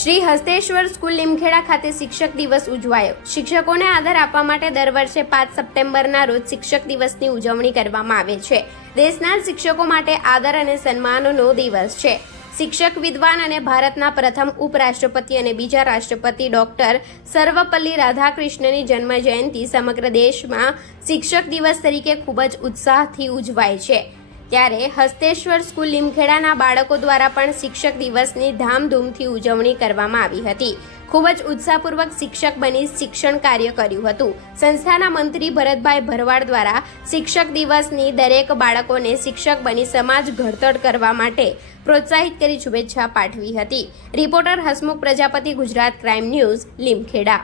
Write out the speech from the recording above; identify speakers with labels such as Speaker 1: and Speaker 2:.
Speaker 1: Shri Hasteshwar school Limkheda ખાતે શિક્ષક દિવસ ઉજવાયો. શિક્ષકોને આદર આપવા માટે દર વર્ષે પાંચ સપ્ટેમ્બરના રોજ શિક્ષક દિવસની ઉજવણી કરવામાં આવે છે. દેશના શિક્ષકો માટે આદર અને સન્માનનો દિવસ છે. શિક્ષક વિદ્વાન અને ભારતના પ્રથમ ઉપરાષ્ટ્રપતિ અને બીજા રાષ્ટ્રપતિ ડોક્ટર સર્વપલ્લી રાધાકૃષ્ણની જન્મ જયંતિ સમગ્ર દેશમાં શિક્ષક દિવસ તરીકે ખૂબ જ ઉત્સાહથી ઉજવાય છે. ત્યારે હસ્તેશ્વર સ્કૂલ લીમખેડાના બાળકો દ્વારા પણ શિક્ષક દિવસની ધામધૂમથી ઉજવણી કરવામાં આવી હતી. ખૂબ જ ઉત્સાહપૂર્વક શિક્ષક બની શિક્ષણ કાર્ય કર્યું હતું. સંસ્થાના મંત્રી ભરતભાઈ ભરવાડ દ્વારા શિક્ષક દિવસની દરેક બાળકોને શિક્ષક બની સમાજ ઘડતર કરવા માટે પ્રોત્સાહિત કરી શુભેચ્છા પાઠવી હતી. Reporter Hasmukh Prajapati, Gujarat crime news, Limkheda.